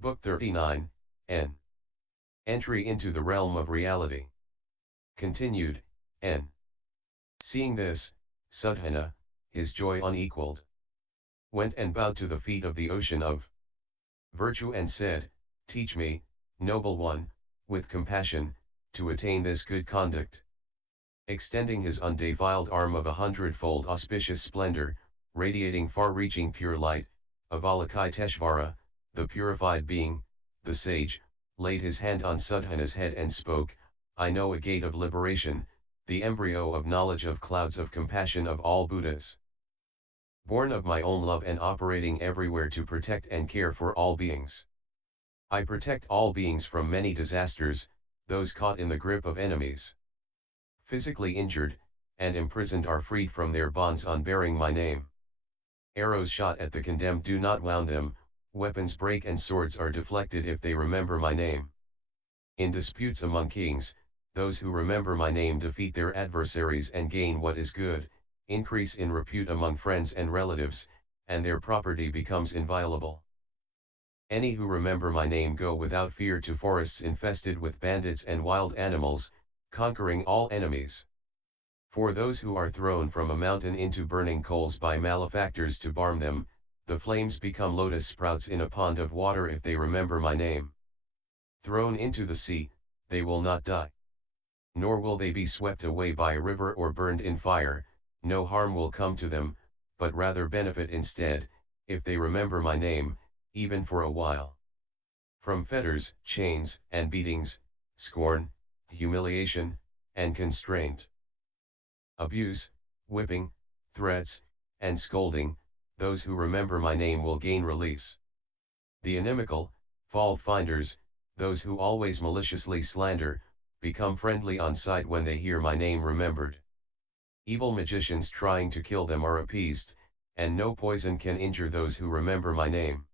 Book 39, N. Entry into the realm of reality. Continued, N. Seeing this, Sudhana, his joy unequaled, went and bowed to the feet of the ocean of virtue and said, "Teach me, noble one, with compassion, to attain this good conduct." Extending his undefiled arm of 100-fold auspicious splendor, radiating far-reaching pure light, Avalokiteshvara, the purified being, the sage, laid his hand on Sudhana's head and spoke, "I know a gate of liberation, the embryo of knowledge of clouds of compassion of all Buddhas. Born of my own love and operating everywhere to protect and care for all beings. I protect all beings from many disasters, those caught in the grip of enemies, physically injured, and imprisoned are freed from their bonds on bearing my name. Arrows shot at the condemned do not wound them, weapons break and swords are deflected if they remember my name. In disputes among kings, those who remember my name defeat their adversaries and gain what is good, increase in repute among friends and relatives, and their property becomes inviolable. Any who remember my name go without fear to forests infested with bandits and wild animals, conquering all enemies. For those who are thrown from a mountain into burning coals by malefactors to harm them, the flames become lotus sprouts in a pond of water if they remember my name. Thrown into the sea, they will not die. Nor will they be swept away by a river or burned in fire, no harm will come to them, but rather benefit instead, if they remember my name, even for a while. From fetters, chains, and beatings, scorn, humiliation, and constraint, abuse, whipping, threats, and scolding, those who remember my name will gain release. The inimical, fault finders, those who always maliciously slander, become friendly on sight when they hear my name remembered. Evil magicians trying to kill them are appeased, and no poison can injure those who remember my name.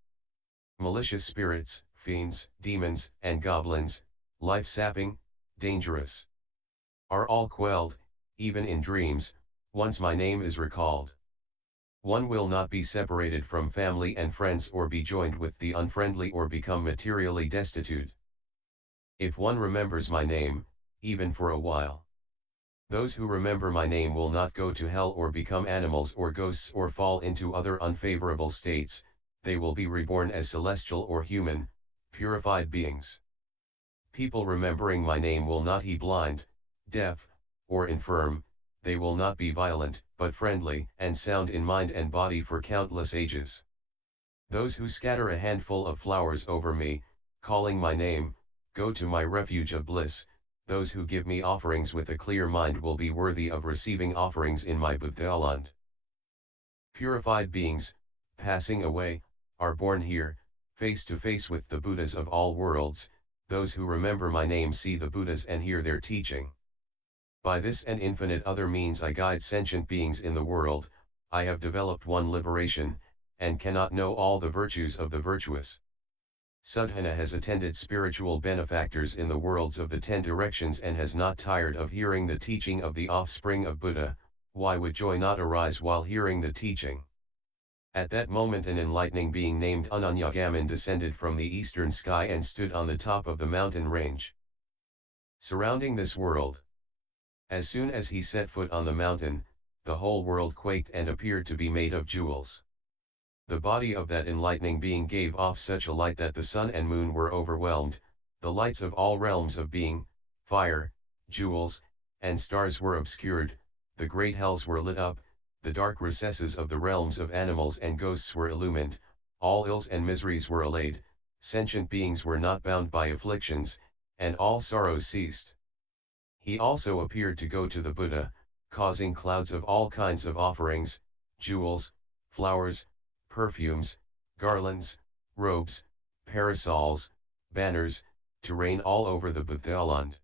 Malicious spirits, fiends, demons, and goblins, life-sapping, dangerous, are all quelled, even in dreams, once my name is recalled. One will not be separated from family and friends or be joined with the unfriendly or become materially destitute. If one remembers my name, even for a while. Those who remember my name will not go to hell or become animals or ghosts or fall into other unfavorable states, they will be reborn as celestial or human, purified beings. People remembering my name will not be blind, deaf, or infirm, they will not be violent, but friendly and sound in mind and body for countless ages. Those who scatter a handful of flowers over me, calling my name, go to my refuge of bliss. Those who give me offerings with a clear mind will be worthy of receiving offerings in my Buddhaland. Purified beings, passing away, are born here, face to face with the Buddhas of all worlds. Those who remember my name see the Buddhas and hear their teaching. By this and infinite other means I guide sentient beings in the world. I have developed one liberation, and cannot know all the virtues of the virtuous. Sudhana has attended spiritual benefactors in the worlds of the 10 directions and has not tired of hearing the teaching of the offspring of Buddha. Why would joy not arise while hearing the teaching? At that moment an enlightening being named Ananyagamin descended from the eastern sky and stood on the top of the mountain range surrounding this world. As soon as he set foot on the mountain, the whole world quaked and appeared to be made of jewels. The body of that enlightening being gave off such a light that the sun and moon were overwhelmed, the lights of all realms of being, fire, jewels, and stars were obscured, the great hells were lit up, the dark recesses of the realms of animals and ghosts were illumined, all ills and miseries were allayed, sentient beings were not bound by afflictions, and all sorrows ceased. He also appeared to go to the Buddha, causing clouds of all kinds of offerings, jewels, flowers, perfumes, garlands, robes, parasols, banners, to rain all over the Buddhaland.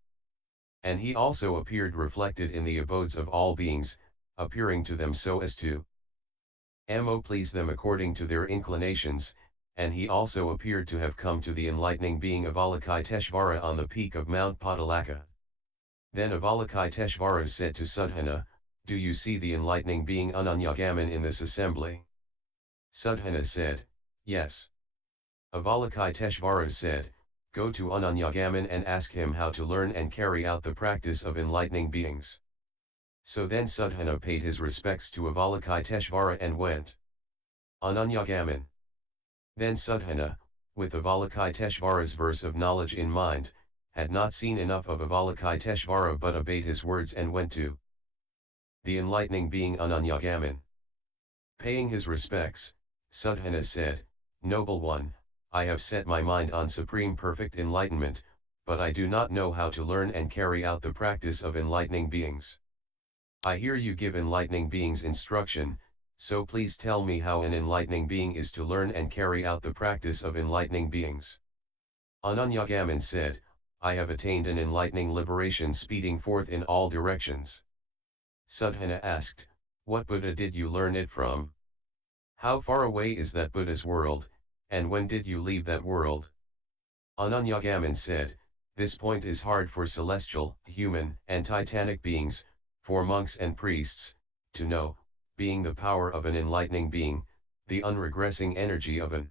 And he also appeared reflected in the abodes of all beings, appearing to them so as to please them according to their inclinations, and he also appeared to have come to the enlightening being Avalokiteshvara on the peak of Mount Padalaka. Then Avalokiteshvara said to Sudhana, "Do you see the enlightening being Ananyagamin in this assembly?" Sudhana said, "Yes." Avalokiteshvara said, "Go to Ananyagaman and ask him how to learn and carry out the practice of enlightening beings." So then Sudhana paid his respects to Avalokiteshvara and went. Ananyagaman. Then Sudhana, with Avalokiteshvara's verse of knowledge in mind, had not seen enough of Avalokiteshvara but obeyed his words and went to the enlightening being Ananyagaman. Paying his respects, Sudhana said, "Noble one, I have set my mind on supreme perfect enlightenment, but I do not know how to learn and carry out the practice of enlightening beings. I hear you give enlightening beings instruction, so please tell me how an enlightening being is to learn and carry out the practice of enlightening beings." Ananyagaman said, "I have attained an enlightening liberation speeding forth in all directions." Sudhana asked, "What Buddha did you learn it from? How far away is that Buddha's world, and when did you leave that world?" Ananyagaman said, "This point is hard for celestial, human, and titanic beings, for monks and priests, to know, being the power of an enlightening being, the unregressing energy of an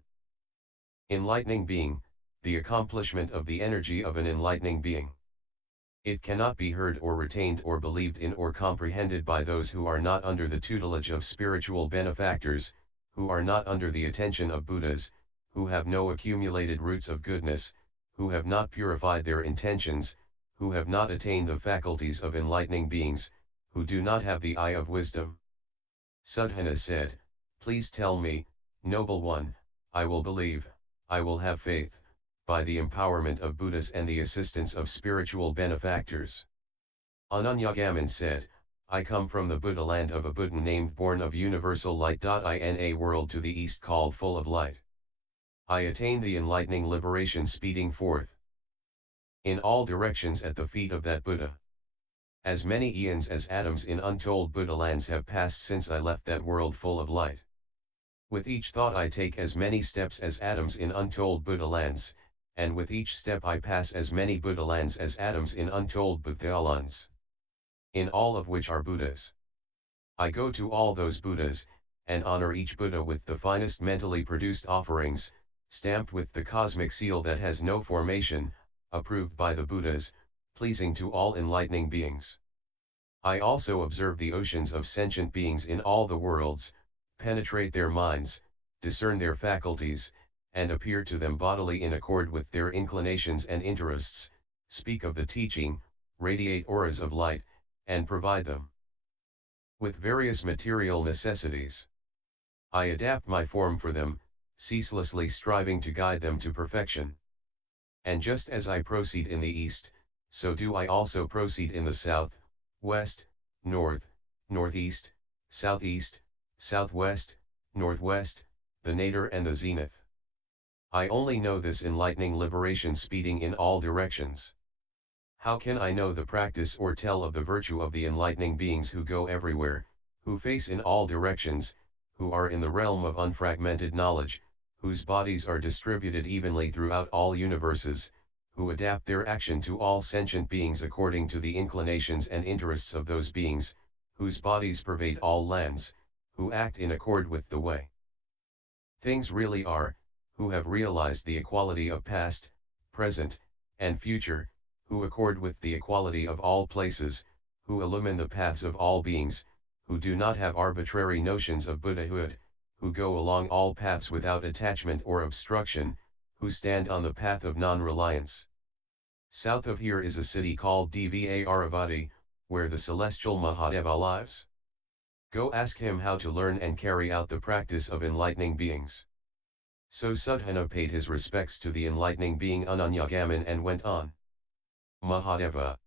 enlightening being, the accomplishment of the energy of an enlightening being. It cannot be heard or retained or believed in or comprehended by those who are not under the tutelage of spiritual benefactors, who are not under the attention of Buddhas, who have no accumulated roots of goodness, who have not purified their intentions, who have not attained the faculties of enlightening beings, who do not have the eye of wisdom." Sudhana said, "Please tell me, noble one, I will believe, I will have faith, by the empowerment of Buddhas and the assistance of spiritual benefactors." Ananyagaman said, "I come from the Buddha land of a Buddha named born of universal light. In a world to the east called full of light. I attained the enlightening liberation speeding forth in all directions at the feet of that Buddha. As many eons as atoms in untold Buddha lands have passed since I left that world full of light. With each thought I take as many steps as atoms in untold Buddha lands, and with each step I pass as many Buddha lands as atoms in untold Buddha lands, in all of which are Buddhas. I go to all those Buddhas, and honor each Buddha with the finest mentally produced offerings, stamped with the cosmic seal that has no formation, approved by the Buddhas, pleasing to all enlightening beings. I also observe the oceans of sentient beings in all the worlds, penetrate their minds, discern their faculties, and appear to them bodily in accord with their inclinations and interests, speak of the teaching, radiate auras of light, and provide them with various material necessities. I adapt my form for them, ceaselessly striving to guide them to perfection. And just as I proceed in the east, so do I also proceed in the south, west, north, northeast, southeast, southwest, northwest, the nadir and the zenith. I only know this enlightening liberation speeding in all directions. How can I know the practice or tell of the virtue of the enlightening beings who go everywhere, who face in all directions, who are in the realm of unfragmented knowledge, whose bodies are distributed evenly throughout all universes, who adapt their action to all sentient beings according to the inclinations and interests of those beings, whose bodies pervade all lands, who act in accord with the way things really are, who have realized the equality of past, present, and future, who accord with the equality of all places, who illumine the paths of all beings, who do not have arbitrary notions of Buddhahood, who go along all paths without attachment or obstruction, who stand on the path of non-reliance. South of here is a city called Dvaravati, where the celestial Mahadeva lives. Go ask him how to learn and carry out the practice of enlightening beings." So Sudhana paid his respects to the enlightening being Ananyagaman and went on. Mahadeva.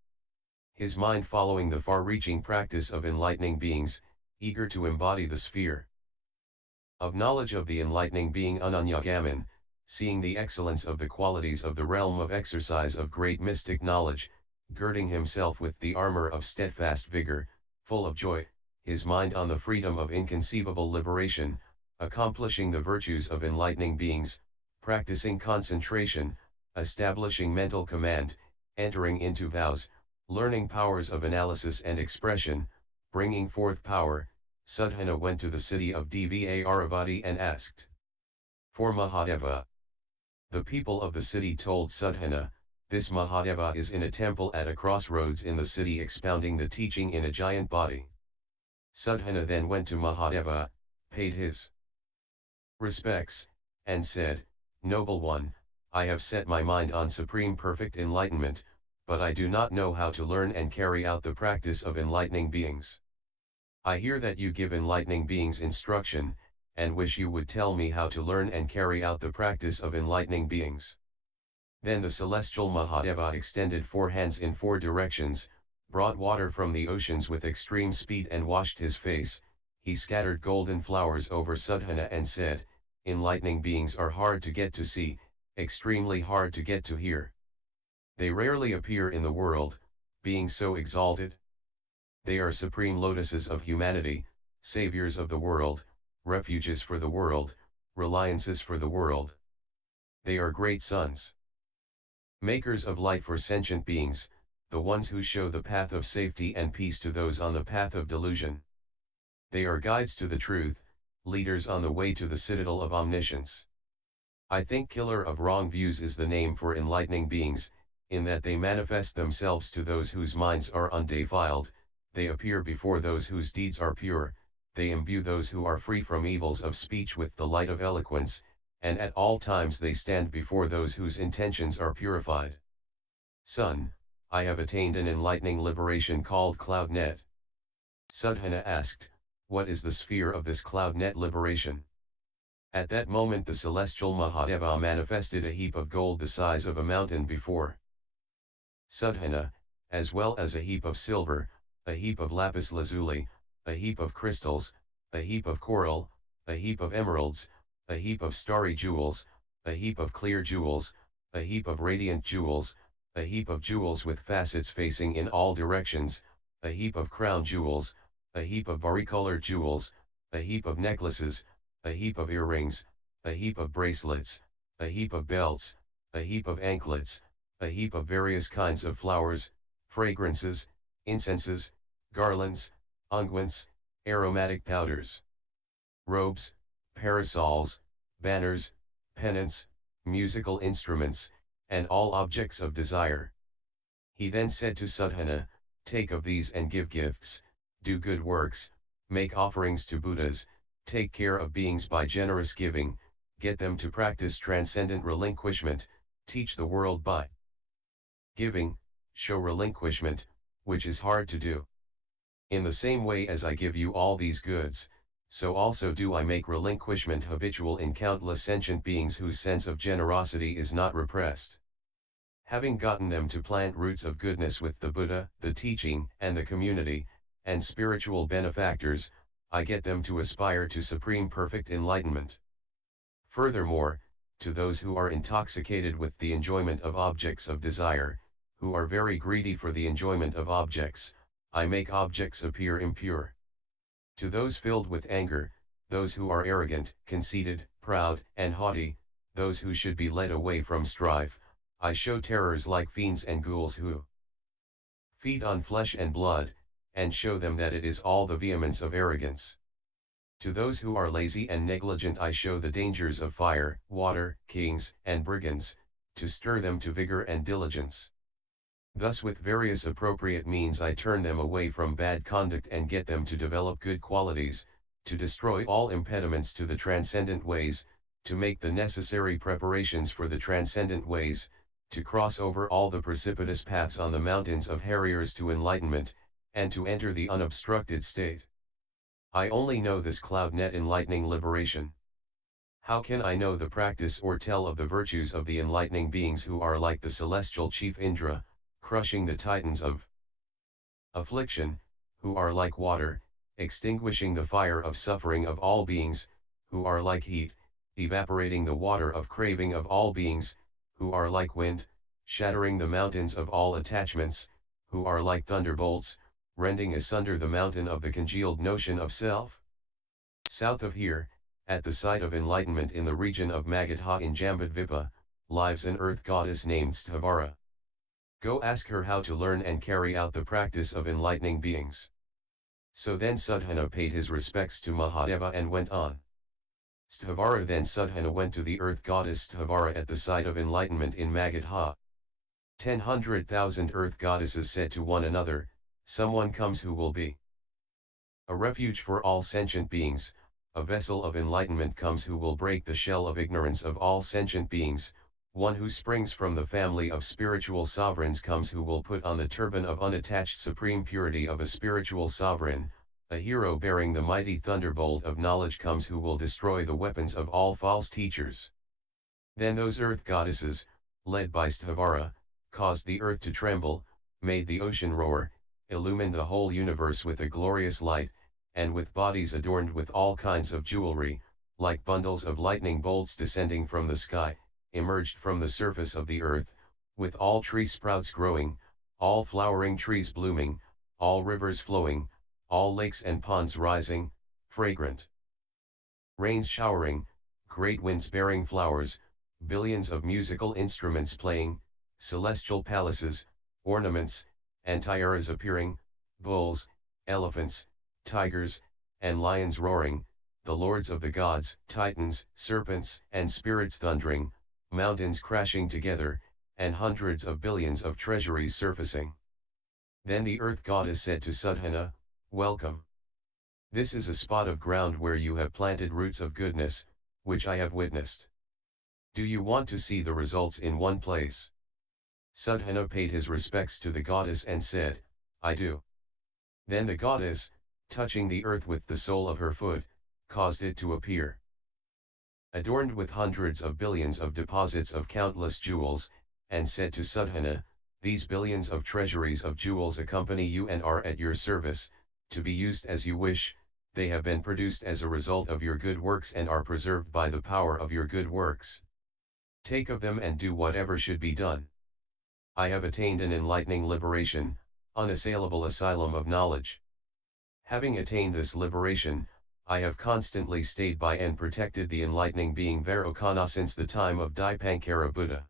His mind following the far-reaching practice of enlightening beings, eager to embody the sphere of knowledge of the enlightening being Ananyagaman, seeing the excellence of the qualities of the realm of exercise of great mystic knowledge, girding himself with the armor of steadfast vigor, full of joy, his mind on the freedom of inconceivable liberation, accomplishing the virtues of enlightening beings, practicing concentration, establishing mental command, entering into vows, learning powers of analysis and expression, bringing forth power, Sudhana went to the city of Dvaravati and asked for Mahadeva. The people of the city told Sudhana, this Mahadeva is in a temple at a crossroads in the city expounding the teaching in a giant body. Sudhana then went to Mahadeva, paid his respects, and said, Noble one, I have set my mind on supreme perfect enlightenment, but I do not know how to learn and carry out the practice of enlightening beings. I hear that you give enlightening beings instruction, and wish you would tell me how to learn and carry out the practice of enlightening beings. Then the celestial Mahadeva extended 4 hands in 4 directions, brought water from the oceans with extreme speed and washed his face. He scattered golden flowers over Sudhana and said, Enlightening beings are hard to get to see, extremely hard to get to hear. They rarely appear in the world, being so exalted. They are supreme lotuses of humanity, saviors of the world, refuges for the world, reliances for the world. They are great sons, makers of light for sentient beings, the ones who show the path of safety and peace to those on the path of delusion. They are guides to the truth, leaders on the way to the citadel of omniscience. I think killer of wrong views is the name for enlightening beings, in that they manifest themselves to those whose minds are undefiled, they appear before those whose deeds are pure, they imbue those who are free from evils of speech with the light of eloquence, and at all times they stand before those whose intentions are purified. Son, I have attained an enlightening liberation called cloud net. Sudhana asked, what is the sphere of this cloud net liberation? At that moment the celestial Mahadeva manifested a heap of gold the size of a mountain before Sudhana, as well as a heap of silver, a heap of lapis lazuli, a heap of crystals, a heap of coral, a heap of emeralds, a heap of starry jewels, a heap of clear jewels, a heap of radiant jewels, a heap of jewels with facets facing in all directions, a heap of crown jewels, a heap of varicolored jewels, a heap of necklaces, a heap of earrings, a heap of bracelets, a heap of belts, a heap of anklets, a heap of various kinds of flowers, fragrances, incenses, garlands, unguents, aromatic powders, robes, parasols, banners, pennants, musical instruments, and all objects of desire. He then said to Sudhana, take of these and give gifts, do good works, make offerings to Buddhas, take care of beings by generous giving, get them to practice transcendent relinquishment, teach the world by giving, show relinquishment, which is hard to do. In the same way as I give you all these goods, so also do I make relinquishment habitual in countless sentient beings whose sense of generosity is not repressed. Having gotten them to plant roots of goodness with the Buddha, the teaching, and the community, and spiritual benefactors, I get them to aspire to supreme perfect enlightenment. Furthermore, to those who are intoxicated with the enjoyment of objects of desire, who are very greedy for the enjoyment of objects, I make objects appear impure. To those filled with anger, those who are arrogant, conceited, proud, and haughty, those who should be led away from strife, I show terrors like fiends and ghouls who feed on flesh and blood, and show them that it is all the vehemence of arrogance. To those who are lazy and negligent I show the dangers of fire, water, kings, and brigands, to stir them to vigor and diligence. Thus with various appropriate means I turn them away from bad conduct and get them to develop good qualities, to destroy all impediments to the transcendent ways, to make the necessary preparations for the transcendent ways, to cross over all the precipitous paths on the mountains of harriers to enlightenment, and to enter the unobstructed state. I only know this cloud net enlightening liberation. How can I know the practice or tell of the virtues of the enlightening beings who are like the celestial chief Indra, crushing the titans of affliction, who are like water, extinguishing the fire of suffering of all beings, who are like heat, evaporating the water of craving of all beings, who are like wind, shattering the mountains of all attachments, who are like thunderbolts, rending asunder the mountain of the congealed notion of self? South of here, at the site of enlightenment in the region of Magadha in Jambudvipa, lives an earth goddess named Sthavara. Go ask her how to learn and carry out the practice of enlightening beings. So then Sudhana paid his respects to Mahadeva and went on. Sthavara then Sudhana went to the earth goddess Sthavara at the site of enlightenment in Magadha. 100,000 earth goddesses said to one another, someone comes who will be a refuge for all sentient beings, a vessel of enlightenment comes who will break the shell of ignorance of all sentient beings, one who springs from the family of spiritual sovereigns comes who will put on the turban of unattached supreme purity of a spiritual sovereign, a hero bearing the mighty thunderbolt of knowledge comes who will destroy the weapons of all false teachers. Then those earth goddesses, led by Sthavara, caused the earth to tremble, made the ocean roar, illumined the whole universe with a glorious light, and with bodies adorned with all kinds of jewelry, like bundles of lightning bolts descending from the sky, emerged from the surface of the earth, with all tree sprouts growing, all flowering trees blooming, all rivers flowing, all lakes and ponds rising, fragrant rains showering, great winds bearing flowers, billions of musical instruments playing, celestial palaces, ornaments, and tiaras appearing, bulls, elephants, tigers, and lions roaring, the lords of the gods, titans, serpents, and spirits thundering, mountains crashing together, and hundreds of billions of treasuries surfacing. Then the earth goddess said to Sudhana, welcome. This is a spot of ground where you have planted roots of goodness, which I have witnessed. Do you want to see the results in one place? Sudhana paid his respects to the goddess and said, I do. Then the goddess, touching the earth with the sole of her foot, caused it to appear, adorned with hundreds of billions of deposits of countless jewels, and said to Sudhana, these billions of treasuries of jewels accompany you and are at your service, to be used as you wish. They have been produced as a result of your good works and are preserved by the power of your good works. Take of them and do whatever should be done. I have attained an enlightening liberation, unassailable asylum of knowledge. Having attained this liberation, I have constantly stayed by and protected the enlightening being Vairocana since the time of Dipankara Buddha.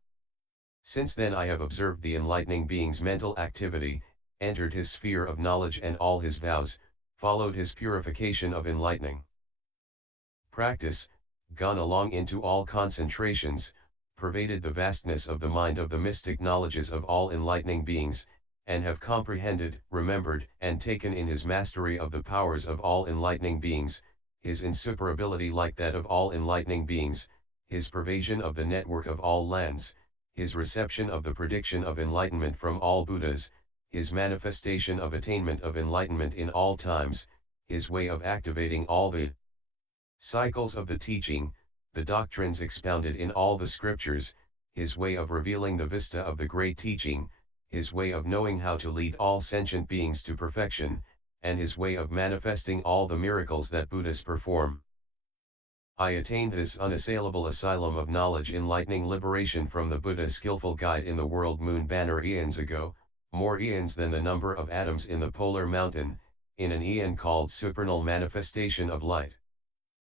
Since then I have observed the enlightening being's mental activity, entered his sphere of knowledge and all his vows, followed his purification of enlightening practice, gone along into all concentrations, pervaded the vastness of the mind of the mystic knowledges of all enlightening beings, and have comprehended, remembered, and taken in his mastery of the powers of all enlightening beings, his insuperability like that of all enlightening beings, his pervasion of the network of all lands, his reception of the prediction of enlightenment from all Buddhas, his manifestation of attainment of enlightenment in all times, his way of activating all the cycles of the teaching, the doctrines expounded in all the scriptures, his way of revealing the vista of the great teaching, his way of knowing how to lead all sentient beings to perfection, and his way of manifesting all the miracles that Buddhas perform. I attained this unassailable asylum of knowledge enlightening liberation from the Buddha's skillful guide in the world moon banner eons ago, more eons than the number of atoms in the polar mountain, in an eon called supernal manifestation of light.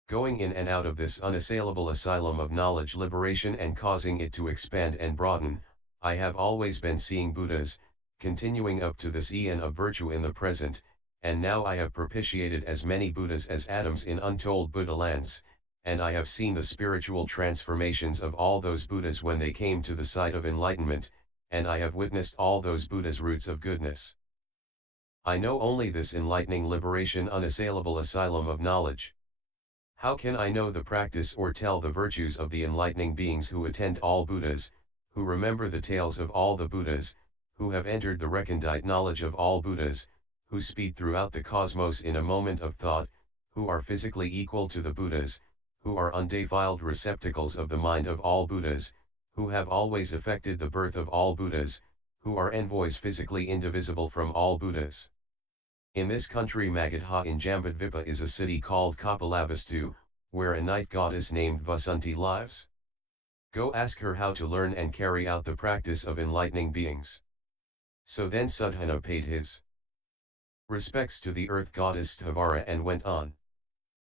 Going in and out of this unassailable asylum of knowledge liberation and causing it to expand and broaden, I have always been seeing Buddhas, continuing up to this eon of virtue in the present, and now I have propitiated as many Buddhas as atoms in untold Buddha lands, and I have seen the spiritual transformations of all those Buddhas when they came to the site of enlightenment, and I have witnessed all those Buddhas' roots of goodness. I know only this enlightening liberation unassailable asylum of knowledge. How can I know the practice or tell the virtues of the enlightening beings who attend all Buddhas, who remember the tales of all the Buddhas, who have entered the recondite knowledge of all Buddhas, who speed throughout the cosmos in a moment of thought, who are physically equal to the Buddhas, who are undefiled receptacles of the mind of all Buddhas, who have always effected the birth of all Buddhas, who are envoys physically indivisible from all Buddhas. In this country Magadha in Jambudvipa is a city called Kapilavastu, where a night goddess named Vasanti lives. Go ask her how to learn and carry out the practice of enlightening beings. So then Sudhana paid his respects to the earth goddess Sthavara and went on.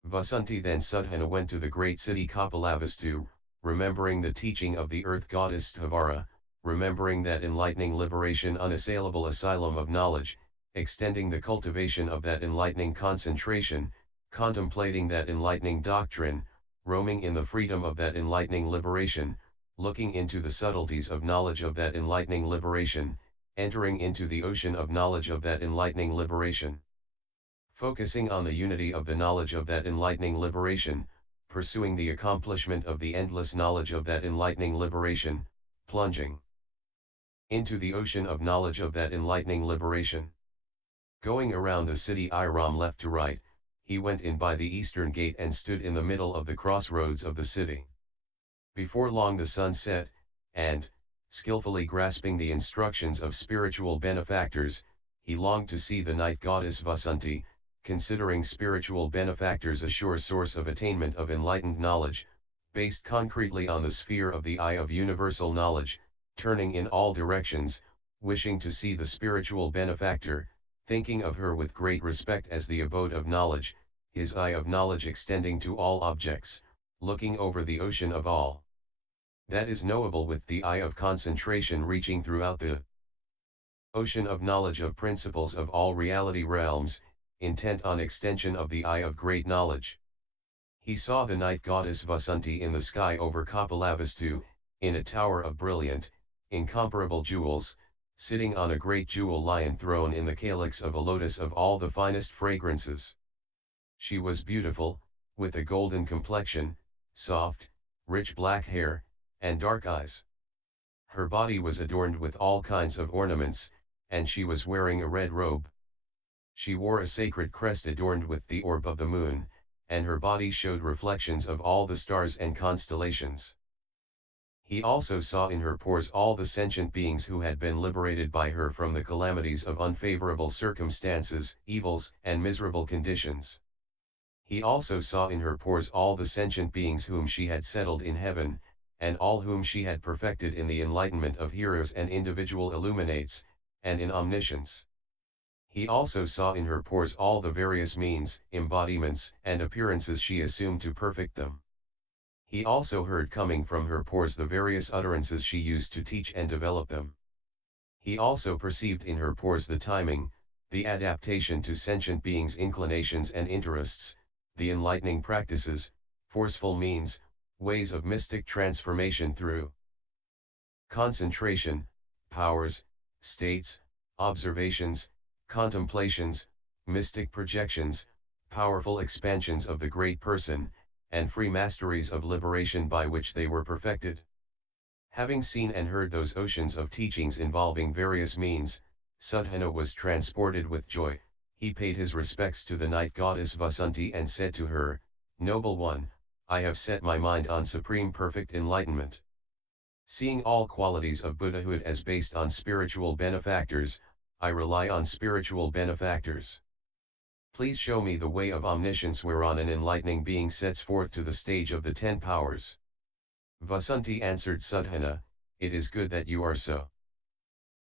Vasanti then Sudhana went to the great city Kapilavastu, remembering the teaching of the earth goddess Sthavara, remembering that enlightening liberation unassailable asylum of knowledge, extending the cultivation of that enlightening concentration, contemplating that enlightening doctrine, roaming in the freedom of that enlightening liberation, looking into the subtleties of knowledge of that enlightening liberation, entering into the ocean of knowledge of that enlightening liberation. Focusing on the unity of the knowledge of that enlightening liberation, pursuing the accomplishment of the endless knowledge of that enlightening liberation, plunging into the ocean of knowledge of that enlightening liberation. Going around the city Iram left to right, he went in by the eastern gate and stood in the middle of the crossroads of the city. Before long the sun set, and, skillfully grasping the instructions of spiritual benefactors, he longed to see the night goddess Vasanti, considering spiritual benefactors a sure source of attainment of enlightened knowledge, based concretely on the sphere of the eye of universal knowledge, turning in all directions, wishing to see the spiritual benefactor, thinking of her with great respect as the abode of knowledge, his eye of knowledge extending to all objects, looking over the ocean of all that is knowable with the eye of concentration reaching throughout the ocean of knowledge of principles of all reality realms, intent on extension of the eye of great knowledge. He saw the night goddess Vasanti in the sky over Kapilavastu, in a tower of brilliant, incomparable jewels, sitting on a great jewel lion throne in the calyx of a lotus of all the finest fragrances. She was beautiful, with a golden complexion, soft, rich black hair, and dark eyes. Her body was adorned with all kinds of ornaments, and she was wearing a red robe. She wore a sacred crest adorned with the orb of the moon, and her body showed reflections of all the stars and constellations. He also saw in her pores all the sentient beings who had been liberated by her from the calamities of unfavorable circumstances, evils, and miserable conditions. He also saw in her pores all the sentient beings whom she had settled in heaven, and all whom she had perfected in the enlightenment of heroes and individual illuminates, and in omniscience. He also saw in her pores all the various means, embodiments, and appearances she assumed to perfect them. He also heard coming from her pores the various utterances she used to teach and develop them. He also perceived in her pores the timing, the adaptation to sentient beings' inclinations and interests, the enlightening practices, forceful means, ways of mystic transformation through concentration, powers, states, observations, contemplations, mystic projections, powerful expansions of the great person, and free masteries of liberation by which they were perfected. Having seen and heard those oceans of teachings involving various means, Sudhana was transported with joy. He paid his respects to the night goddess Vasanti and said to her, "Noble one, I have set my mind on supreme perfect enlightenment. Seeing all qualities of Buddhahood as based on spiritual benefactors, I rely on spiritual benefactors. Please show me the way of omniscience whereon an enlightening being sets forth to the stage of the 10 powers." Vasanti answered Sudhana, "It is good that you are so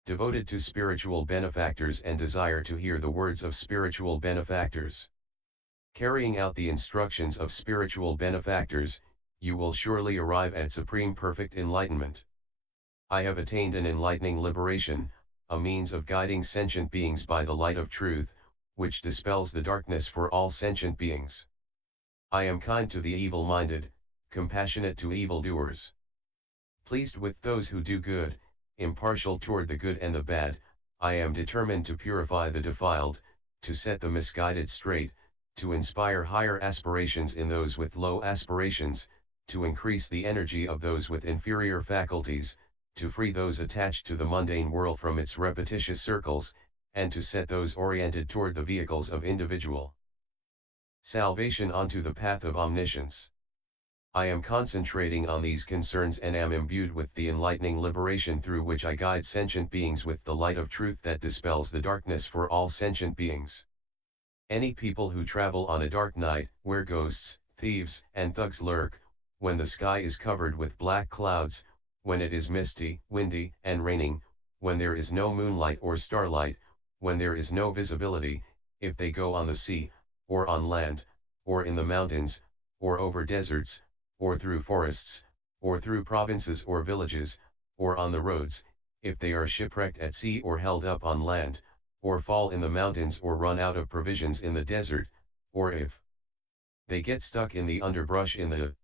devoted to spiritual benefactors and desire to hear the words of spiritual benefactors. Carrying out the instructions of spiritual benefactors, you will surely arrive at supreme perfect enlightenment. I have attained an enlightening liberation, a means of guiding sentient beings by the light of truth, which dispels the darkness for all sentient beings. I am kind to the evil-minded, compassionate to evildoers. Pleased with those who do good, impartial toward the good and the bad, I am determined to purify the defiled, to set the misguided straight, to inspire higher aspirations in those with low aspirations, to increase the energy of those with inferior faculties, to free those attached to the mundane world from its repetitious circles, and to set those oriented toward the vehicles of individual salvation onto the path of omniscience. I am concentrating on these concerns and am imbued with the enlightening liberation through which I guide sentient beings with the light of truth that dispels the darkness for all sentient beings. Any people who travel on a dark night, where ghosts, thieves, and thugs lurk, when the sky is covered with black clouds, when it is misty, windy, and raining, when there is no moonlight or starlight, when there is no visibility, if they go on the sea, or on land, or in the mountains, or over deserts, or through forests, or through provinces or villages, or on the roads, if they are shipwrecked at sea or held up on land, or fall in the mountains or run out of provisions in the desert, or if they get stuck in the underbrush in the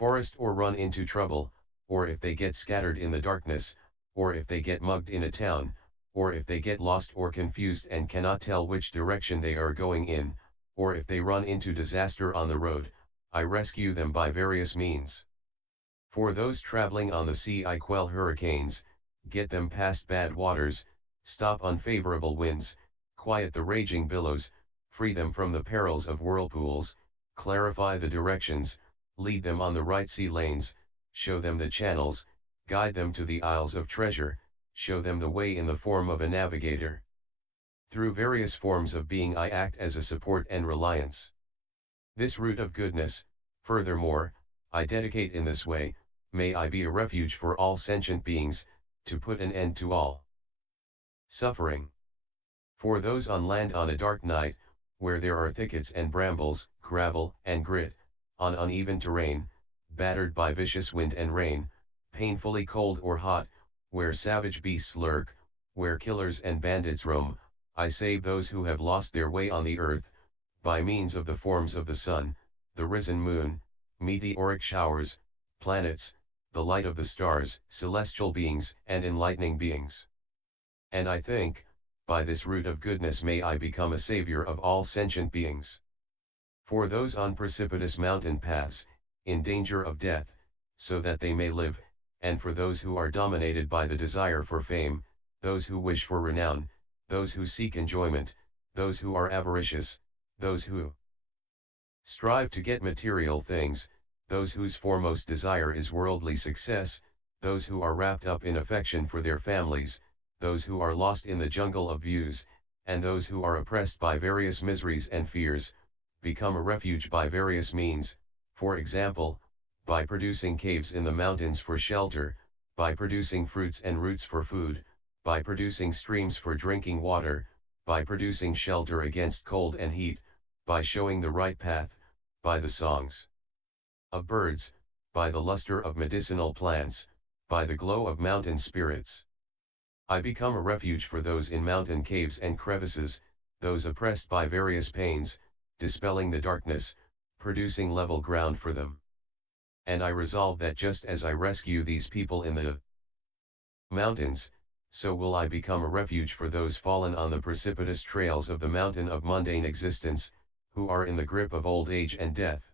forest or run into trouble, or if they get scattered in the darkness, or if they get mugged in a town, or if they get lost or confused and cannot tell which direction they are going in, or if they run into disaster on the road, I rescue them by various means. For those traveling on the sea I quell hurricanes, get them past bad waters, stop unfavorable winds, quiet the raging billows, free them from the perils of whirlpools, clarify the directions, lead them on the right sea lanes, show them the channels, guide them to the isles of treasure, show them the way in the form of a navigator. Through various forms of being I act as a support and reliance. This root of goodness, furthermore, I dedicate in this way, may I be a refuge for all sentient beings, to put an end to all suffering. For those on land on a dark night, where there are thickets and brambles, gravel and grit, on uneven terrain, battered by vicious wind and rain, painfully cold or hot, where savage beasts lurk, where killers and bandits roam, I save those who have lost their way on the earth, by means of the forms of the sun, the risen moon, meteoric showers, planets, the light of the stars, celestial beings and enlightening beings. And I think, by this root of goodness may I become a savior of all sentient beings. For those on precipitous mountain paths, in danger of death, so that they may live, and for those who are dominated by the desire for fame, those who wish for renown, those who seek enjoyment, those who are avaricious, those who strive to get material things, those whose foremost desire is worldly success, those who are wrapped up in affection for their families, those who are lost in the jungle of views, and those who are oppressed by various miseries and fears, become a refuge by various means, for example, by producing caves in the mountains for shelter, by producing fruits and roots for food, by producing streams for drinking water, by producing shelter against cold and heat, by showing the right path, by the songs of birds, by the luster of medicinal plants, by the glow of mountain spirits. I become a refuge for those in mountain caves and crevices, those oppressed by various pains, dispelling the darkness, producing level ground for them. And I resolve that just as I rescue these people in the mountains, so will I become a refuge for those fallen on the precipitous trails of the mountain of mundane existence, who are in the grip of old age and death.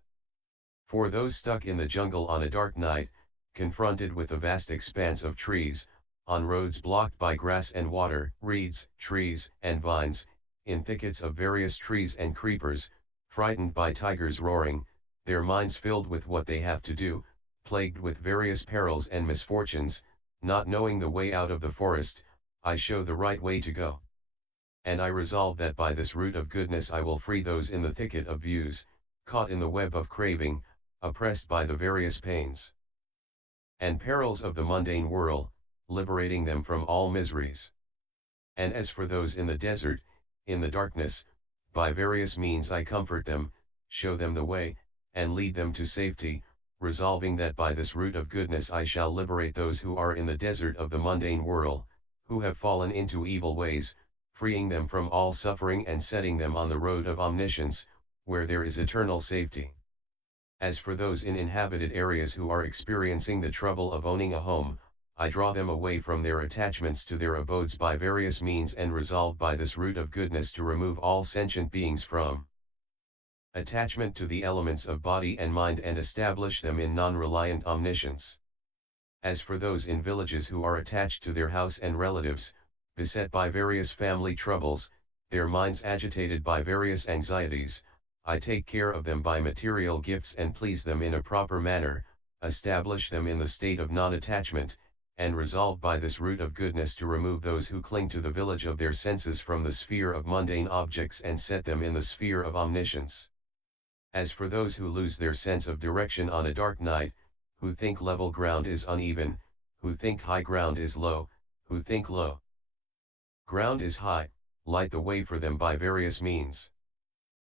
For those stuck in the jungle on a dark night, confronted with a vast expanse of trees, on roads blocked by grass and water, reeds, trees, and vines, in thickets of various trees and creepers, frightened by tigers roaring, their minds filled with what they have to do, plagued with various perils and misfortunes, not knowing the way out of the forest, I show the right way to go. And I resolve that by this root of goodness I will free those in the thicket of views, caught in the web of craving, oppressed by the various pains and perils of the mundane world, liberating them from all miseries. And as for those in the desert, in the darkness, by various means I comfort them, show them the way, and lead them to safety, resolving that by this root of goodness I shall liberate those who are in the desert of the mundane world, who have fallen into evil ways, freeing them from all suffering and setting them on the road of omniscience, where there is eternal safety. As for those in inhabited areas who are experiencing the trouble of owning a home, I draw them away from their attachments to their abodes by various means and resolve by this root of goodness to remove all sentient beings from attachment to the elements of body and mind and establish them in non-reliant omniscience. As for those in villages who are attached to their house and relatives, beset by various family troubles, their minds agitated by various anxieties, I take care of them by material gifts and please them in a proper manner, establish them in the state of non-attachment, and resolve by this root of goodness to remove those who cling to the village of their senses from the sphere of mundane objects and set them in the sphere of omniscience. As for those who lose their sense of direction on a dark night, who think level ground is uneven, who think high ground is low, who think low ground is high, light the way for them by various means.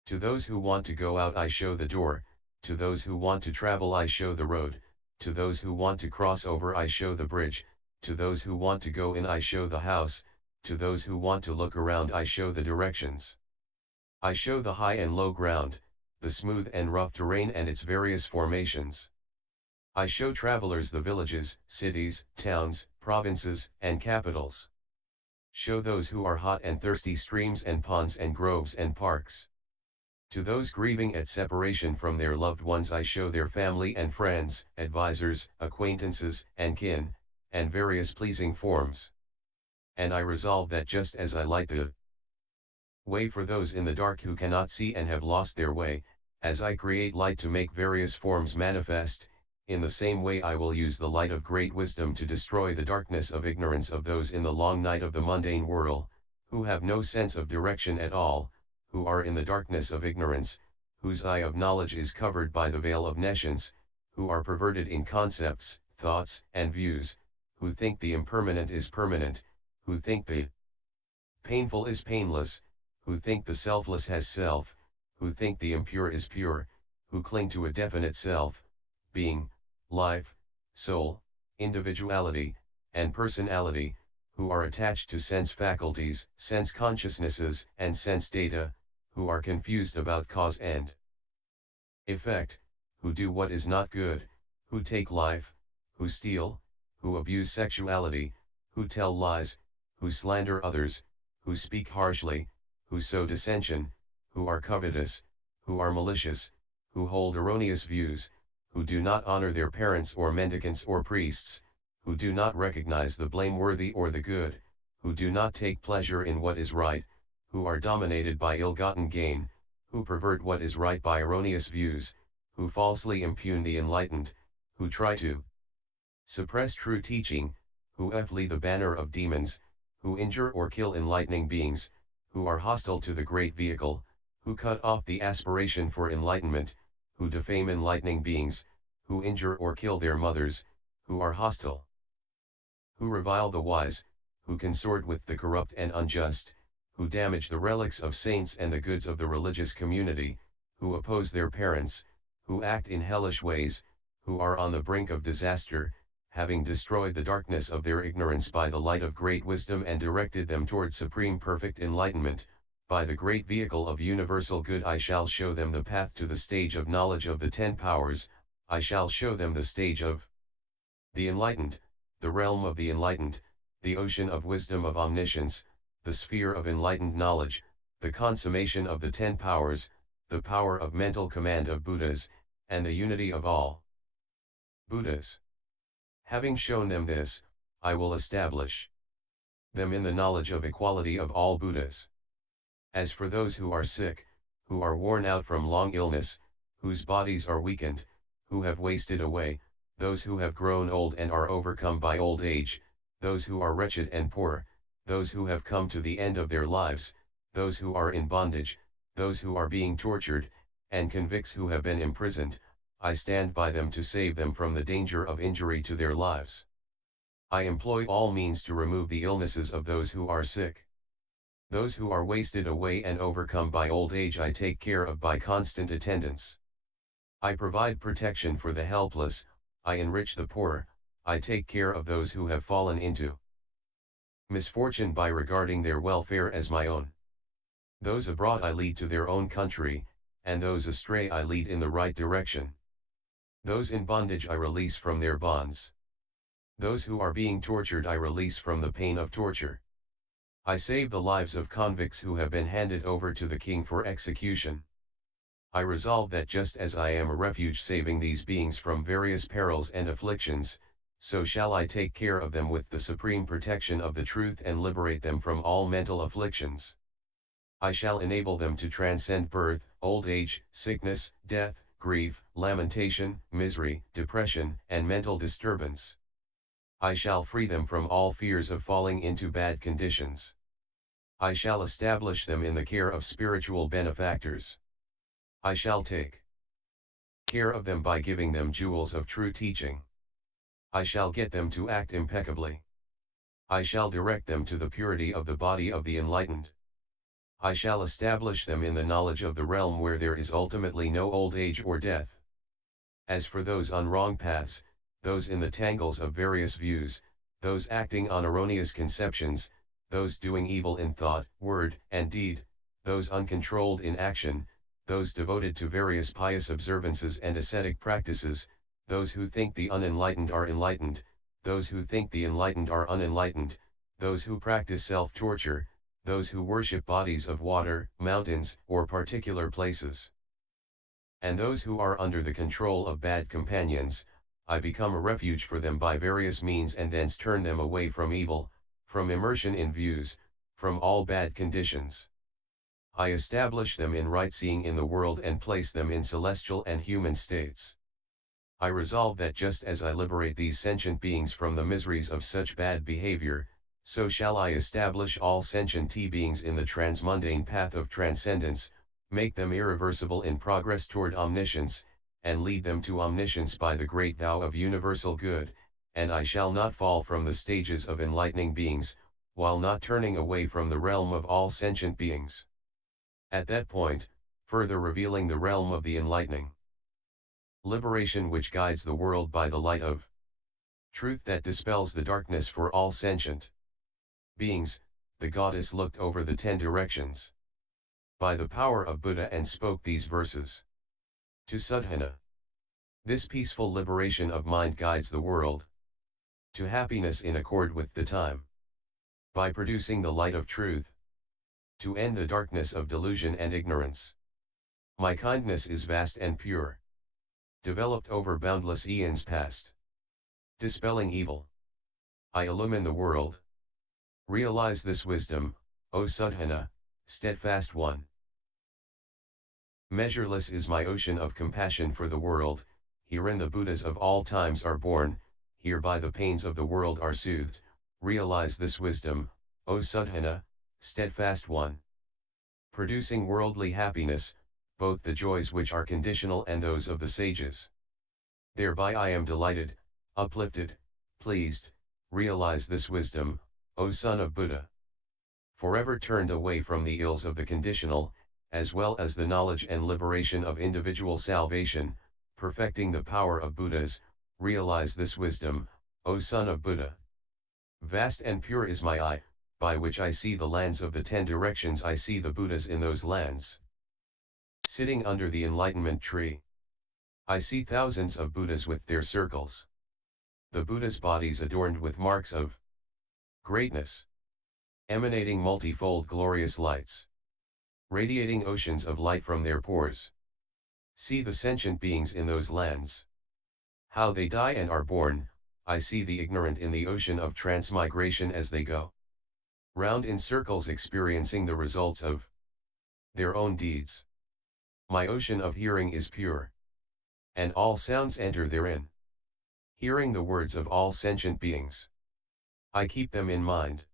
To those who want to go out I show the door, to those who want to travel I show the road, to those who want to cross over I show the bridge, to those who want to go in I show the house, to those who want to look around I show the directions. I show the high and low ground, the smooth and rough terrain and its various formations. I show travelers the villages, cities, towns, provinces, and capitals. Show those who are hot and thirsty streams and ponds and groves and parks. To those grieving at separation from their loved ones I show their family and friends, advisors, acquaintances, and kin, and various pleasing forms. And I resolve that just as I light the way for those in the dark who cannot see and have lost their way, as I create light to make various forms manifest, in the same way I will use the light of great wisdom to destroy the darkness of ignorance of those in the long night of the mundane world, who have no sense of direction at all, who are in the darkness of ignorance, whose eye of knowledge is covered by the veil of nescience, who are perverted in concepts, thoughts, and views, who think the impermanent is permanent, who think the painful is painless, who think the selfless has self, who think the impure is pure, who cling to a definite self, being, life, soul, individuality, and personality, who are attached to sense faculties, sense consciousnesses, and sense data, who are confused about cause and effect, who do what is not good, who take life, who steal, who abuse sexuality, who tell lies, who slander others, who speak harshly, who sow dissension, who are covetous, who are malicious, who hold erroneous views, who do not honor their parents or mendicants or priests, who do not recognize the blameworthy or the good, who do not take pleasure in what is right, who are dominated by ill-gotten gain, who pervert what is right by erroneous views, who falsely impugn the enlightened, who try to suppress true teaching, who flee the banner of demons, who injure or kill enlightening beings, who are hostile to the great vehicle, who cut off the aspiration for enlightenment, who defame enlightening beings, who injure or kill their mothers, who are hostile, who revile the wise, who consort with the corrupt and unjust, who damage the relics of saints and the goods of the religious community, who oppose their parents, who act in hellish ways, who are on the brink of disaster, having destroyed the darkness of their ignorance by the light of great wisdom and directed them toward supreme perfect enlightenment, by the great vehicle of universal good I shall show them the path to the stage of knowledge of the 10 powers, I shall show them the stage of the enlightened, the realm of the enlightened, the ocean of wisdom of omniscience, the sphere of enlightened knowledge, the consummation of the 10 powers, the power of mental command of Buddhas, and the unity of all Buddhas. Having shown them this, I will establish them in the knowledge of equality of all Buddhas. As for those who are sick, who are worn out from long illness, whose bodies are weakened, who have wasted away, those who have grown old and are overcome by old age, those who are wretched and poor, those who have come to the end of their lives, those who are in bondage, those who are being tortured, and convicts who have been imprisoned, I stand by them to save them from the danger of injury to their lives. I employ all means to remove the illnesses of those who are sick. Those who are wasted away and overcome by old age I take care of by constant attendance. I provide protection for the helpless, I enrich the poor, I take care of those who have fallen into misfortune by regarding their welfare as my own. Those abroad I lead to their own country, and those astray I lead in the right direction. Those in bondage I release from their bonds. Those who are being tortured I release from the pain of torture. I save the lives of convicts who have been handed over to the king for execution. I resolve that just as I am a refuge saving these beings from various perils and afflictions, so shall I take care of them with the supreme protection of the truth and liberate them from all mental afflictions. I shall enable them to transcend birth, old age, sickness, death, grief, lamentation, misery, depression, and mental disturbance. I shall free them from all fears of falling into bad conditions. I shall establish them in the care of spiritual benefactors. I shall take care of them by giving them jewels of true teaching. I shall get them to act impeccably. I shall direct them to the purity of the body of the enlightened. I shall establish them in the knowledge of the realm where there is ultimately no old age or death. As for those on wrong paths, those in the tangles of various views, those acting on erroneous conceptions, those doing evil in thought, word, and deed, those uncontrolled in action, those devoted to various pious observances and ascetic practices, those who think the unenlightened are enlightened, those who think the enlightened are unenlightened, those who practice self-torture, those who worship bodies of water, mountains, or particular places. And those who are under the control of bad companions, I become a refuge for them by various means and thence turn them away from evil, from immersion in views, from all bad conditions. I establish them in right seeing in the world and place them in celestial and human states. I resolve that just as I liberate these sentient beings from the miseries of such bad behavior, so shall I establish all sentient beings in the transmundane path of transcendence, make them irreversible in progress toward omniscience, and lead them to omniscience by the great vow of universal good, and I shall not fall from the stages of enlightening beings, while not turning away from the realm of all sentient beings. At that point, further revealing the realm of the enlightening liberation which guides the world by the light of truth that dispels the darkness for all sentient beings, the goddess looked over the 10 directions by the power of Buddha and spoke these verses to Sadhana. This peaceful liberation of mind guides the world to happiness in accord with the time, by producing the light of truth, to end the darkness of delusion and ignorance. My kindness is vast and pure, developed over boundless eons past, dispelling evil. I illumine the world. Realize this wisdom, O Sadhana, steadfast one. Measureless is my ocean of compassion for the world, herein the Buddhas of all times are born, hereby the pains of the world are soothed. Realize this wisdom, O Sadhana, steadfast one. Producing worldly happiness, both the joys which are conditional and those of the sages. Thereby I am delighted, uplifted, pleased. Realize this wisdom, O son of Buddha. Forever turned away from the ills of the conditional, as well as the knowledge and liberation of individual salvation, perfecting the power of Buddhas. Realize this wisdom, O son of Buddha. Vast and pure is my eye, by which I see the lands of the 10 directions. I see the Buddhas in those lands, sitting under the enlightenment tree. I see thousands of Buddhas with their circles. The Buddhas' bodies adorned with marks of greatness, emanating multifold glorious lights, radiating oceans of light from their pores. See the sentient beings in those lands, how they die and are born. I see the ignorant in the ocean of transmigration as they go round in circles experiencing the results of their own deeds. My ocean of hearing is pure, and all sounds enter therein. Hearing the words of all sentient beings, I keep them in mind.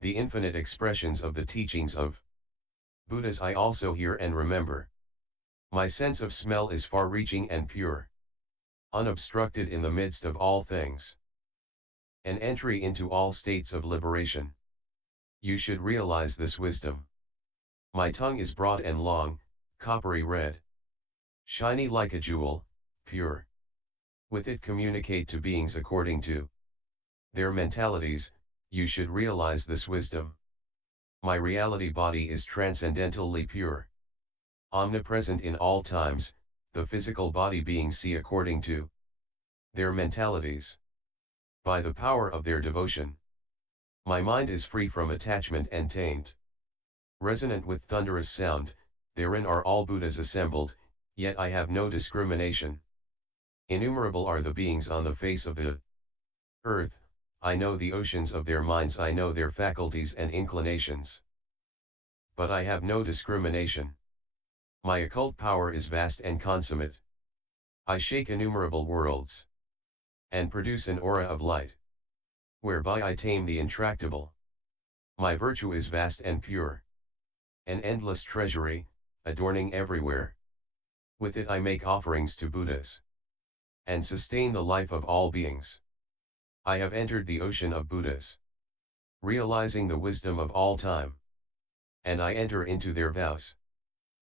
The infinite expressions of the teachings of Buddhas I also hear and remember. My sense of smell is far-reaching and pure, unobstructed in the midst of all things. An entry into all states of liberation. You should realize this wisdom. My tongue is broad and long, coppery red, shiny like a jewel, pure. With it communicate to beings according to their mentalities. You should realize this wisdom. My reality body is transcendentally pure, omnipresent in all times. The physical body beings see according to their mentalities, by the power of their devotion. My mind is free from attachment and taint, resonant with thunderous sound. Therein are all Buddhas assembled, yet I have no discrimination. Innumerable are the beings on the face of the earth. I know the oceans of their minds, I know their faculties and inclinations. But I have no discrimination. My occult power is vast and consummate. I shake innumerable worlds, and produce an aura of light, whereby I tame the intractable. My virtue is vast and pure, an endless treasury, adorning everywhere. With it I make offerings to Buddhas, and sustain the life of all beings. I have entered the ocean of Buddhas, realizing the wisdom of all time, and I enter into their vows.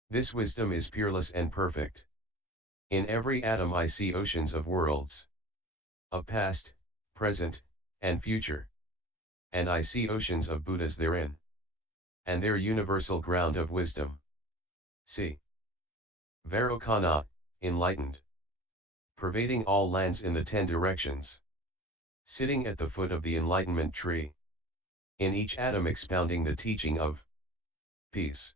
This wisdom is peerless and perfect. In every atom I see oceans of worlds, of past, present, and future. And I see oceans of Buddhas therein, and their universal ground of wisdom. See Vairocana, enlightened. pervading all lands in the 10 directions. Sitting at the foot of the enlightenment tree. In each atom expounding the teaching of peace.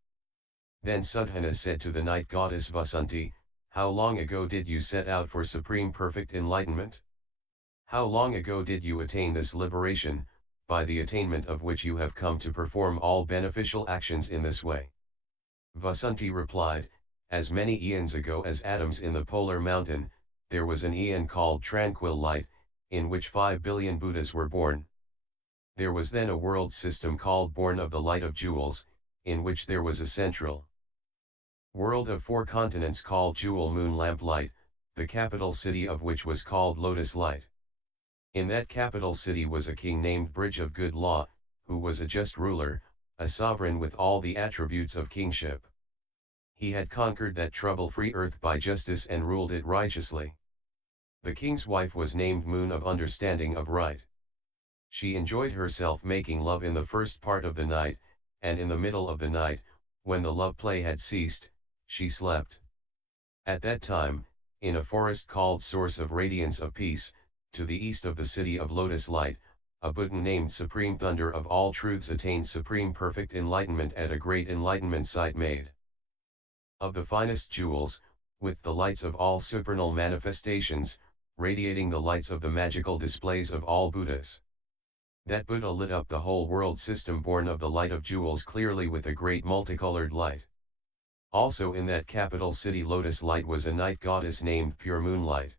Then Sudhana said to the night goddess Vasanti, how long ago did you set out for supreme perfect enlightenment? How long ago did you attain this liberation, by the attainment of which you have come to perform all beneficial actions in this way? Vasanti replied, as many eons ago as atoms in the polar mountain, there was an eon called tranquil light, in which 5 billion Buddhas were born. There was then a world system called born of the light of jewels, in which there was a central world of 4 continents called jewel moon lamp light, the capital city of which was called lotus light. In that capital city was a king named Bridge of Good Law, who was a just ruler, a sovereign with all the attributes of kingship. He had conquered that trouble-free earth by justice and ruled it righteously. The king's wife was named Moon of Understanding of Right. She enjoyed herself making love in the first part of the night, and in the middle of the night, when the love play had ceased, she slept. At that time, in a forest called Source of Radiance of Peace, to the east of the city of Lotus Light, a Buddha named Supreme Thunder of all truths attained supreme perfect enlightenment at a great enlightenment site made of the finest jewels, with the lights of all supernal manifestations, radiating the lights of the magical displays of all Buddhas. That Buddha lit up the whole world system born of the light of jewels clearly with a great multicolored light. Also in that capital city Lotus Light was a night goddess named Pure Moonlight.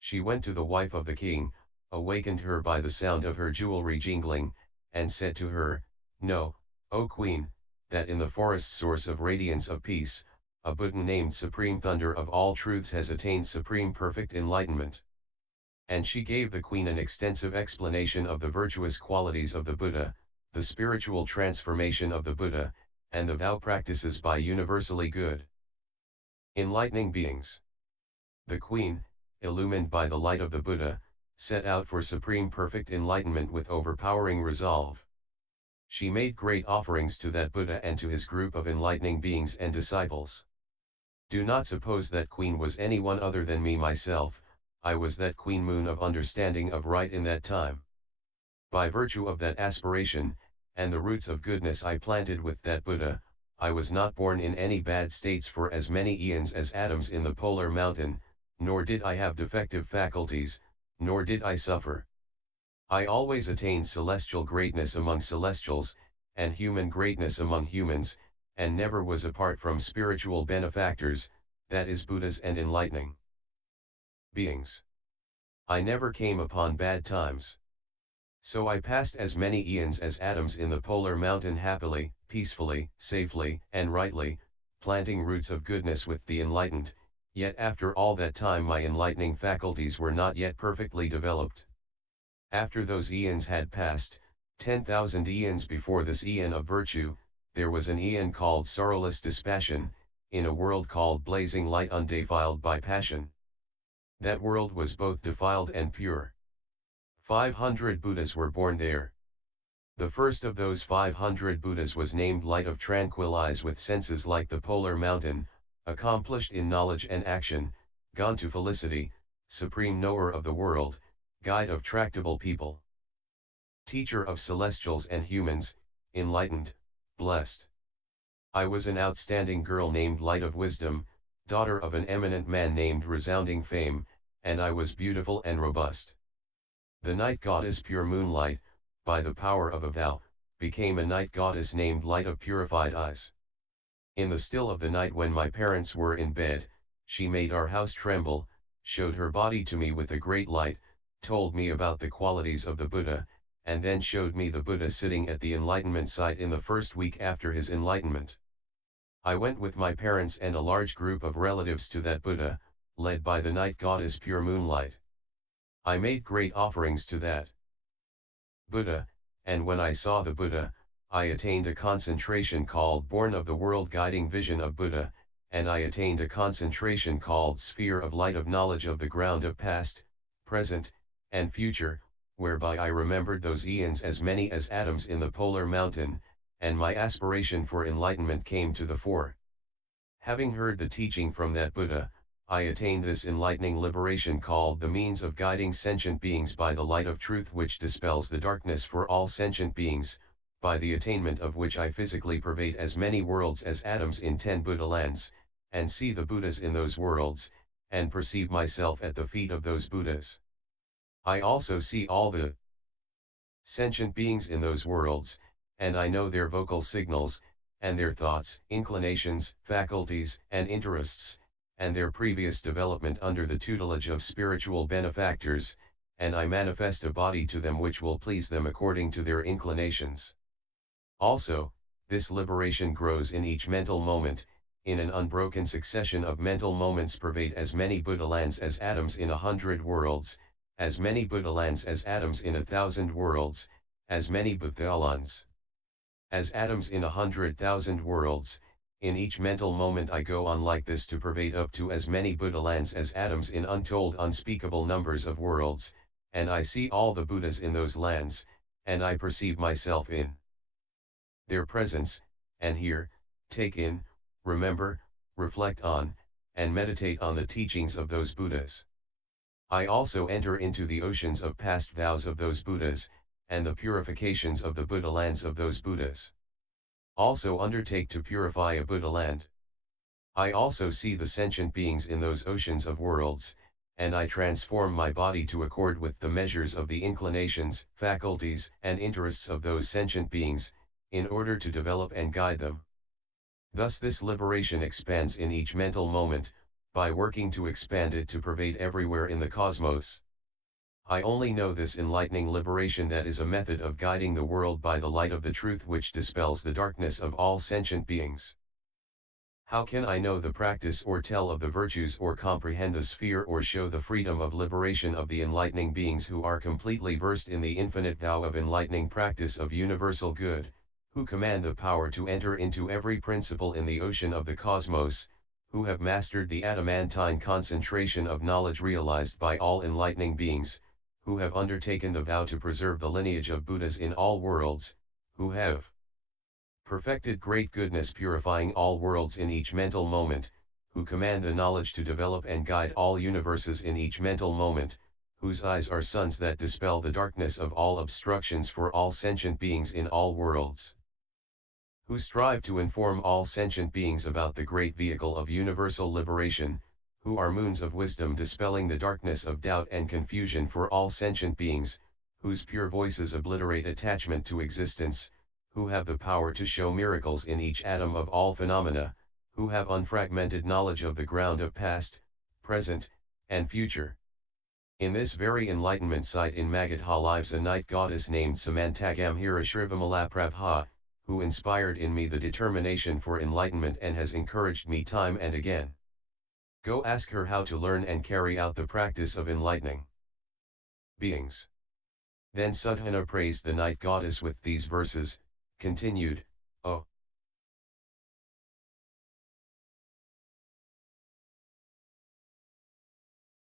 She went to the wife of the king, awakened her by the sound of her jewelry jingling, and said to her, know, O queen, that in the forest Source of Radiance of Peace, a Buddha named Supreme Thunder of all truths has attained supreme perfect enlightenment. And she gave the queen an extensive explanation of the virtuous qualities of the Buddha, the spiritual transformation of the Buddha, and the vow practices by universally good enlightening beings. The queen, illumined by the light of the Buddha, set out for supreme perfect enlightenment with overpowering resolve. She made great offerings to that Buddha and to his group of enlightening beings and disciples. Do not suppose that queen was anyone other than me myself. I was that queen moon of understanding of right in that time. By virtue of that aspiration, and the roots of goodness I planted with that Buddha, I was not born in any bad states for as many eons as atoms in the polar mountain, nor did I have defective faculties, nor did I suffer. I always attained celestial greatness among celestials, and human greatness among humans, and never was apart from spiritual benefactors, that is Buddhas and enlightening beings. I never came upon bad times. So I passed as many eons as atoms in the polar mountain happily, peacefully, safely, and rightly, planting roots of goodness with the enlightened, yet after all that time my enlightening faculties were not yet perfectly developed. After those eons had passed, 10,000 eons before this eon of virtue, there was an eon called sorrowless dispassion, in a world called blazing light undefiled by passion. That world was both defiled and pure. 500 Buddhas were born there. The first of those 500 Buddhas was named Light of Tranquil Eyes with senses like the polar mountain, accomplished in knowledge and action, gone to felicity, supreme knower of the world, guide of tractable people, teacher of celestials and humans, enlightened, blessed. I was an outstanding girl named Light of Wisdom, daughter of an eminent man named Resounding Fame, and I was beautiful and robust. The night goddess Pure Moonlight, by the power of a vow, became a night goddess named Light of Purified Eyes. In the still of the night when my parents were in bed, she made our house tremble, showed her body to me with a great light, told me about the qualities of the Buddha, and then showed me the Buddha sitting at the enlightenment site in the first week after his enlightenment. I went with my parents and a large group of relatives to that Buddha, led by the night goddess Pure Moonlight. I made great offerings to that Buddha, and when I saw the Buddha, I attained a concentration called Born of the World Guiding Vision of Buddha, and I attained a concentration called Sphere of Light of Knowledge of the Ground of Past, Present, and Future, whereby I remembered those eons as many as atoms in the polar mountain, and my aspiration for enlightenment came to the fore. Having heard the teaching from that Buddha, I attained this enlightening liberation called the means of guiding sentient beings by the light of truth which dispels the darkness for all sentient beings, by the attainment of which I physically pervade as many worlds as atoms in 10 Buddha lands, and see the Buddhas in those worlds, and perceive myself at the feet of those Buddhas. I also see all the sentient beings in those worlds, and I know their vocal signals, and their thoughts, inclinations, faculties, and interests, and their previous development under the tutelage of spiritual benefactors, and I manifest a body to them which will please them according to their inclinations. Also, this liberation grows in each mental moment, in an unbroken succession of mental moments pervade as many Buddha lands as atoms in 100 worlds, as many Buddha lands as atoms in 1,000 worlds, as many Buddhalans as atoms in 100,000 worlds. In each mental moment I go on like this to pervade up to as many Buddha lands as atoms in untold unspeakable numbers of worlds, and I see all the Buddhas in those lands, and I perceive myself in their presence, and hear, take in, remember, reflect on, and meditate on the teachings of those Buddhas. I also enter into the oceans of past vows of those Buddhas, and the purifications of the Buddha lands of those Buddhas. Also undertake to purify a Buddha land. I also see the sentient beings in those oceans of worlds, and I transform my body to accord with the measures of the inclinations, faculties, and interests of those sentient beings, in order to develop and guide them. Thus this liberation expands in each mental moment, by working to expand it to pervade everywhere in the cosmos. I only know this enlightening liberation that is a method of guiding the world by the light of the truth which dispels the darkness of all sentient beings. How can I know the practice or tell of the virtues or comprehend the sphere or show the freedom of liberation of the enlightening beings who are completely versed in the infinite vow of enlightening practice of universal good, who command the power to enter into every principle in the ocean of the cosmos, who have mastered the adamantine concentration of knowledge realized by all enlightening beings, who have undertaken the vow to preserve the lineage of Buddhas in all worlds, who have perfected great goodness purifying all worlds in each mental moment, who command the knowledge to develop and guide all universes in each mental moment, whose eyes are suns that dispel the darkness of all obstructions for all sentient beings in all worlds, who strive to inform all sentient beings about the great vehicle of universal liberation, who are moons of wisdom dispelling the darkness of doubt and confusion for all sentient beings, whose pure voices obliterate attachment to existence, who have the power to show miracles in each atom of all phenomena, who have unfragmented knowledge of the ground of past, present, and future. In this very enlightenment site in Magadha lives a night goddess named Samantagambhira Shrivamalaprabha, who inspired in me the determination for enlightenment and has encouraged me time and again. Go ask her how to learn and carry out the practice of enlightening beings. Then Sudhana praised the night goddess with these verses, continued, O